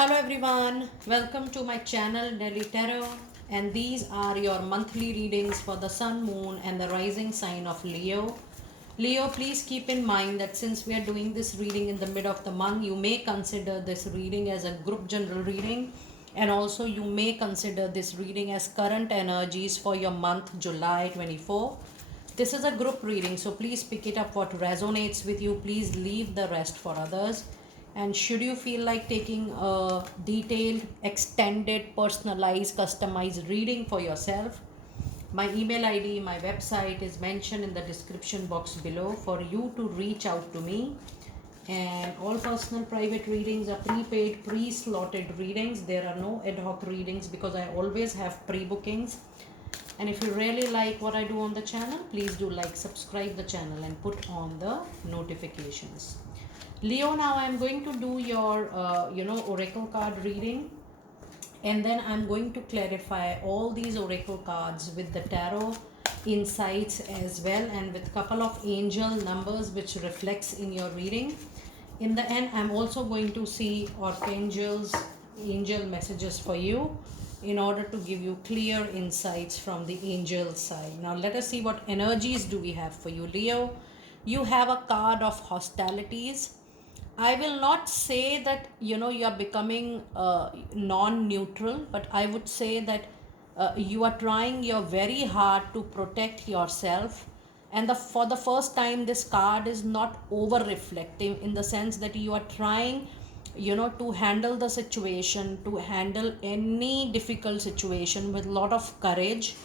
Hello everyone, welcome to my channel Nelly Tarot, and these are your monthly readings for the sun, moon and the rising sign of Leo. Leo, please keep in mind that since we are doing this reading in the mid of the month, you may consider this reading as a group general reading, and also you may consider this reading as current energies for your month July 24. This is a group reading, so please pick it up what resonates with you. Please leave the rest for others. And should you feel like taking a detailed, extended, personalized, customized reading for yourself, my email ID, my website is mentioned in the description box below for you to reach out to me. And all personal private readings are prepaid, pre-slotted readings. There are no ad hoc readings because I always have pre-bookings. And if you really like what I do on the channel, please do like, subscribe the channel and put on the notifications. Leo, now I'm going to do your oracle card reading, and then I'm going to clarify all these oracle cards with the tarot insights as well, and with couple of angel numbers which reflects in your reading. In the end, I'm also going to see archangels, angel messages for you in order to give you clear insights from the angel side. Now let us see what energies do we have for you, Leo. You have a card of hostilities. I will not say that you are becoming non-neutral, but I would say that you are trying your very hard to protect yourself. And for the first time, this card is not over reflective in the sense that you are trying, to handle the situation, to handle any difficult situation with a lot of courage,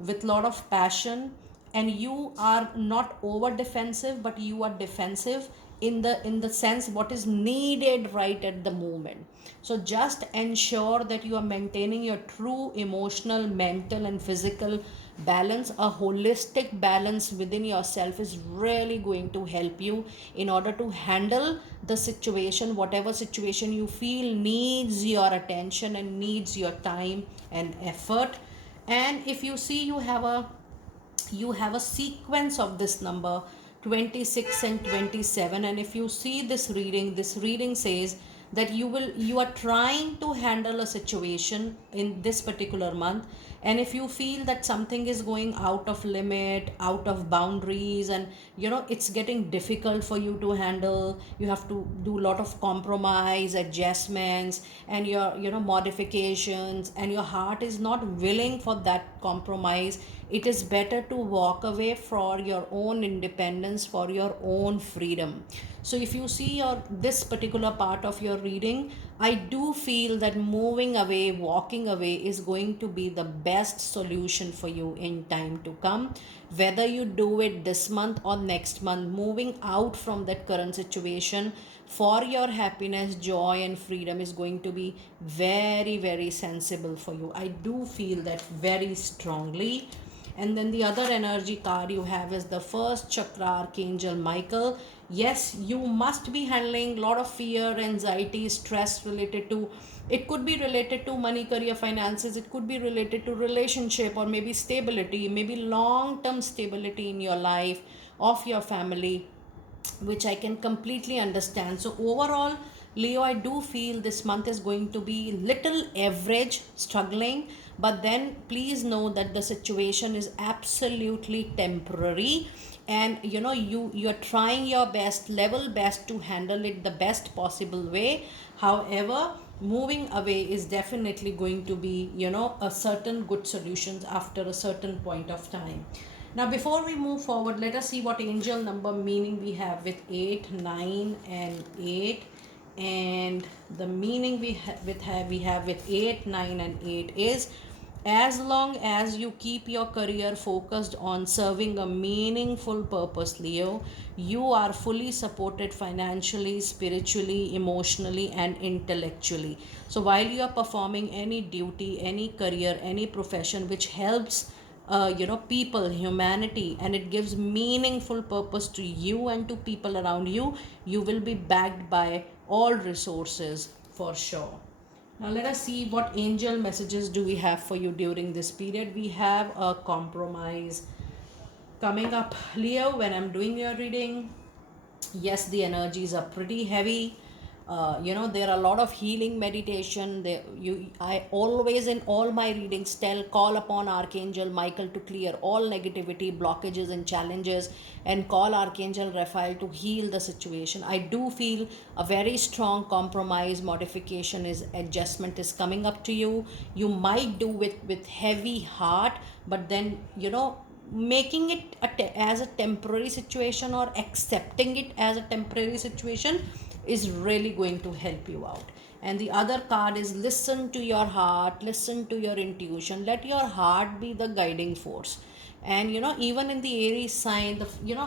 with lot of passion, and you are not over defensive, but you are defensive in the sense what is needed right at the moment. So just ensure that you are maintaining your true emotional, mental and physical balance. A holistic balance within yourself is really going to help you in order to handle the situation, whatever situation you feel needs your attention and needs your time and effort. And if you see, you have a sequence of this number 26 and 27, and if you see this reading says that you are trying to handle a situation in this particular month. And if you feel that something is going out of limit, out of boundaries, and it's getting difficult for you to handle, you have to do a lot of compromise, adjustments, and your modifications, and your heart is not willing for that compromise, it is better to walk away for your own independence, for your own freedom. So if you see this particular part of your reading, I do feel that moving away, walking away is going to be the best solution for you in time to come. Whether you do it this month or next month, moving out from that current situation for your happiness, joy and freedom is going to be very, very sensible for you. I do feel that very strongly. And then the other energy card you have is the first chakra archangel Michael. Yes, you must be handling a lot of fear, anxiety, stress related to, it could be related to money, career, finances, it could be related to relationship, or maybe stability, maybe long term stability in your life, of your family, which I can completely understand. So overall, Leo, I do feel this month is going to be little average, struggling, but then please know that the situation is absolutely temporary, and you're trying your best, level best, to handle it the best possible way. However, moving away is definitely going to be a certain good solutions after a certain point of time. Now, before we move forward, let us see what angel number meaning we have with 8, 9, and 8. And the meaning we have with 8, 9, and 8 is, as long as you keep your career focused on serving a meaningful purpose, Leo, you are fully supported financially, spiritually, emotionally, and intellectually. So, while you are performing any duty, any career, any profession which helps people, humanity, and it gives meaningful purpose to you and to people around you, you will be backed by all resources for sure. Now let us see what angel messages do we have for you during this period. We have a compromise coming up, Leo, when I'm doing your reading. Yes, the energies are pretty heavy. there are a lot of healing meditation. I always in all my readings tell, call upon Archangel Michael to clear all negativity, blockages, and challenges, and call Archangel Raphael to heal the situation. I do feel a very strong compromise, modification, is adjustment is coming up to you. You might do it with heavy heart, but then making it as a temporary situation, or accepting it as a temporary situation, is really going to help you out. And the other card is listen to your heart, listen to your intuition, let your heart be the guiding force. And even in the Aries sign,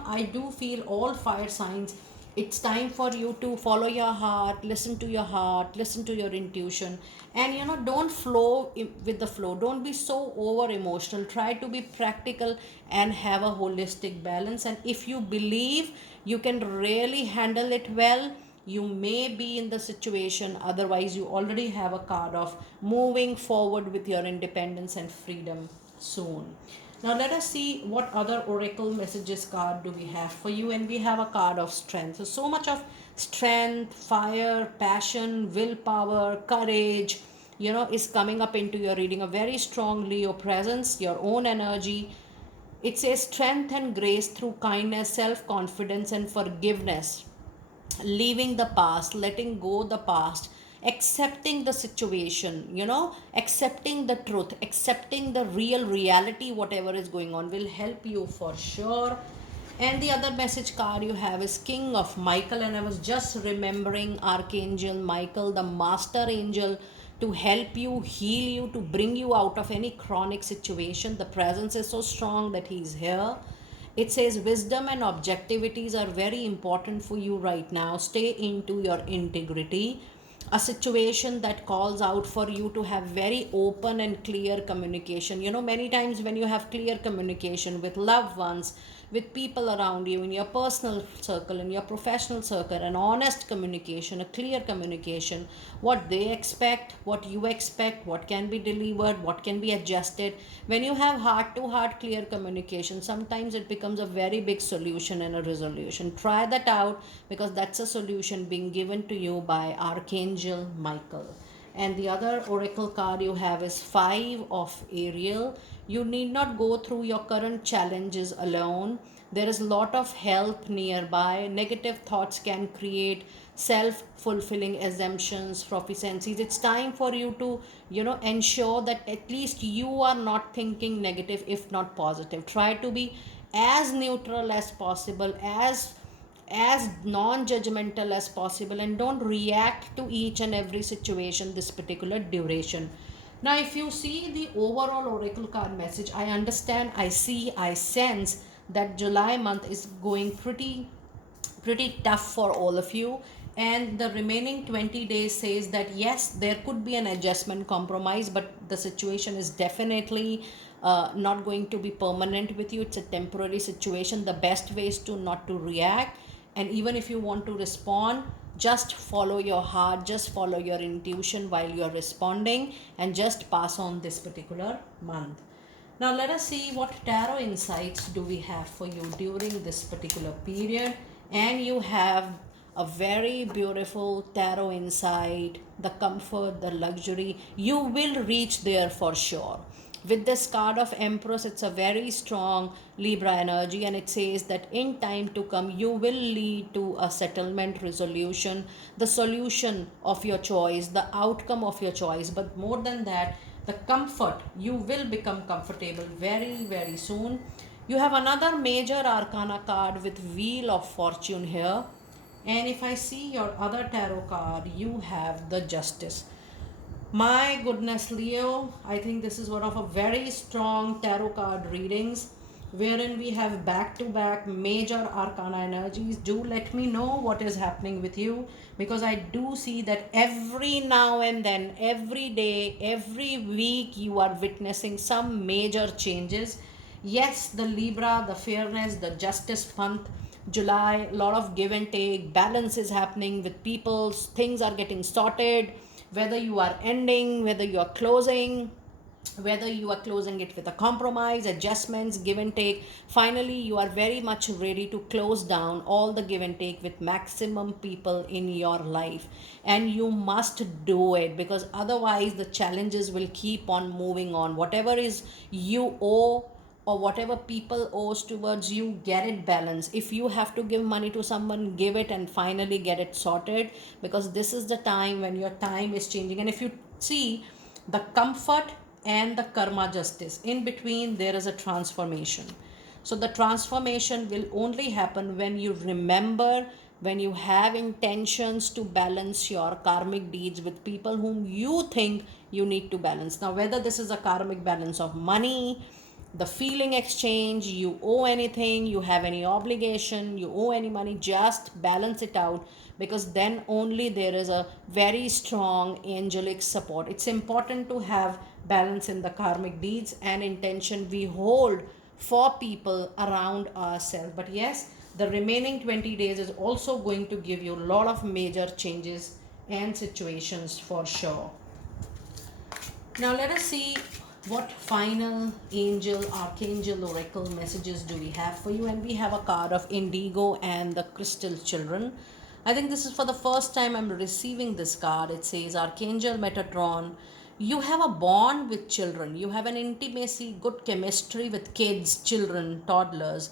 I do feel all fire signs, it's time for you to follow your heart, listen to your heart, listen to your intuition. And don't flow with the flow, don't be so over emotional, try to be practical and have a holistic balance. And if you believe you can really handle it well, you may be in the situation. Otherwise, you already have a card of moving forward with your independence and freedom soon. Now let us see what other oracle messages card do we have for you. And we have a card of strength. So much of strength, fire, passion, willpower, courage, is coming up into your reading. A very strong Leo presence, your own energy. It says strength and grace through kindness, self-confidence, and forgiveness. Leaving the past, letting go the past, accepting the situation, accepting the truth, accepting the real reality, whatever is going on, will help you for sure. And the other message card you have is King of Michael. And I was just remembering Archangel Michael, the master angel, to help you, heal you, to bring you out of any chronic situation. The presence is so strong that he's here. It says wisdom and objectivities are very important for you right now. Stay into your integrity. A situation that calls out for you to have very open and clear communication. Many times when you have clear communication with loved ones, with people around you, in your personal circle, in your professional circle, an honest communication, a clear communication, what they expect, what you expect, what can be delivered, what can be adjusted. When you have heart to heart clear communication, sometimes it becomes a very big solution and a resolution. Try that out, because that's a solution being given to you by Archangel Michael. And the other oracle card you have is Five of Ariel. You need not go through your current challenges alone. There is a lot of help nearby. Negative thoughts can create self-fulfilling assumptions, proficiencies. It's time for you to ensure that at least you are not thinking negative, if not positive. Try to be as neutral as possible, as non-judgmental as possible, and don't react to each and every situation this particular duration. Now if you see the overall oracle card message, I understand, I see, I sense that July month is going pretty tough for all of you. And the remaining 20 days says that yes, there could be an adjustment, compromise, but the situation is definitely not going to be permanent with you. It's a temporary situation. The best way is to not to react. And even if you want to respond, just follow your heart, just follow your intuition while you're responding, and just pass on this particular month. Now let us see what tarot insights do we have for you during this particular period. And you have a very beautiful tarot insight, the comfort, the luxury. You will reach there for sure. With this card of Empress, it's a very strong Libra energy, and it says that in time to come, you will lead to a settlement, resolution, the solution of your choice, the outcome of your choice. But more than that, the comfort, you will become comfortable very, very soon. You have another major arcana card with Wheel of Fortune here. And if I see your other tarot card, you have the Justice. My goodness, Leo, I think this is one of a very strong tarot card readings, wherein we have back-to-back major arcana energies. Do let me know what is happening with you, because I do see that every now and then, every day, every week, you are witnessing some major changes. Yes, the Libra, the fairness, the justice month, July, a lot of give and take, balance is happening with people, things are getting sorted, whether you are ending, whether you are closing, whether you are closing it with a compromise, adjustments, give and take. Finally, you are very much ready to close down all the give and take with maximum people in your life. And you must do it, because otherwise the challenges will keep on moving on. Whatever is you owe, or whatever people owes towards you, get it balanced. If you have to give money to someone, give it and finally get it sorted, because this is the time when your time is changing. And if you see the comfort and the karma justice, in between there is a transformation. So the transformation will only happen when you remember, when you have intentions to balance your karmic deeds with people whom you think you need to balance. Now, whether this is a karmic balance of money, the feeling exchange, you owe anything, you have any obligation, you owe any money, just balance it out, because then only there is a very strong angelic support. It's important to have balance in the karmic deeds and intention we hold for people around ourselves. But yes, the remaining 20 days is also going to give you a lot of major changes and situations for sure. Now let us see what final angel, archangel, oracle messages do we have for you. And we have a card of indigo and the crystal children. I think this is for the first time I'm receiving this card. It says, Archangel Metatron, you have a bond with children. You have an intimacy, good chemistry with kids, children, toddlers,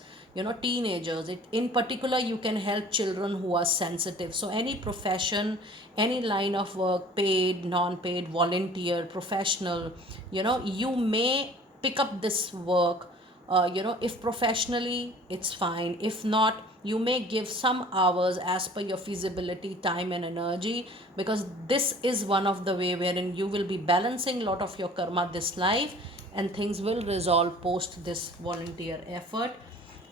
teenagers. In particular, you can help children who are sensitive. So any profession, any line of work, paid, non-paid, volunteer, professional, you may pick up this work. If professionally, it's fine. If not, you may give some hours as per your feasibility, time and energy, because this is one of the way wherein you will be balancing a lot of your karma this life, and things will resolve post this volunteer effort.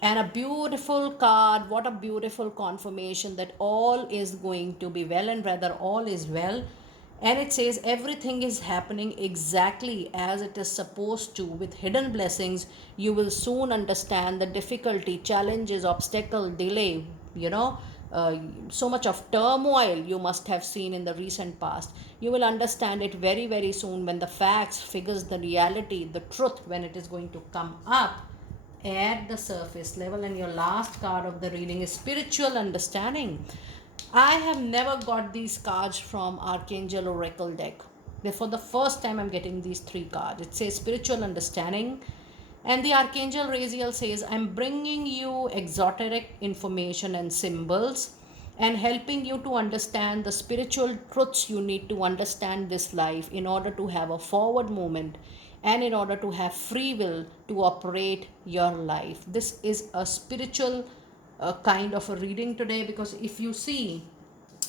And a beautiful card, what a beautiful confirmation that all is going to be well, and rather all is well. And it says everything is happening exactly as it is supposed to, with hidden blessings. You will soon understand the difficulty, challenges, obstacle, delay, so much of turmoil you must have seen in the recent past. You will understand it very, very soon, when the facts, figures, the reality, the truth, when it is going to come up at the surface level. And your last card of the reading is spiritual understanding. I have never got these cards from Archangel Oracle deck. For the first time I'm getting these three cards. It says spiritual understanding, and the Archangel Raziel says, I'm bringing you exoteric information and symbols, and helping you to understand the spiritual truths you need to understand this life in order to have a forward movement, and in order to have free will to operate your life. This is a spiritual kind of a reading today, because if you see,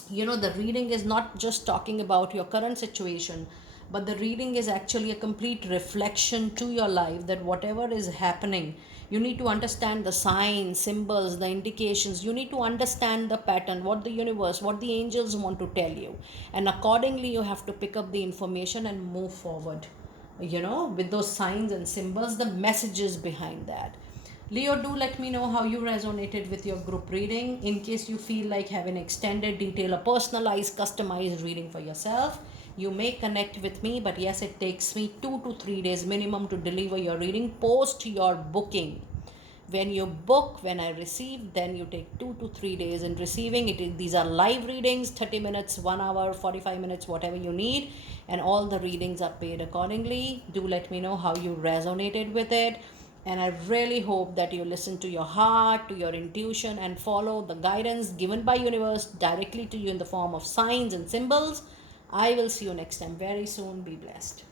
the reading is not just talking about your current situation, but the reading is actually a complete reflection to your life, that whatever is happening, you need to understand the signs, symbols, the indications. You need to understand the pattern, what the universe, what the angels want to tell you, and accordingly you have to pick up the information and move forward, with those signs and symbols, the messages behind that. Leo, do let me know how you resonated with your group reading. In case you feel like having extended detail, a personalized, customized reading for yourself, you may connect with me. But yes, it takes me 2 to 3 days minimum to deliver your reading post your booking. When you book, when I receive, then you take 2 to 3 days in receiving it. These are live readings, 30 minutes, 1 hour, 45 minutes, whatever you need, and all the readings are paid accordingly. Do let me know how you resonated with it. And I really hope that you listen to your heart, to your intuition, and follow the guidance given by universe directly to you in the form of signs and symbols. I will see you next time very soon. Be blessed.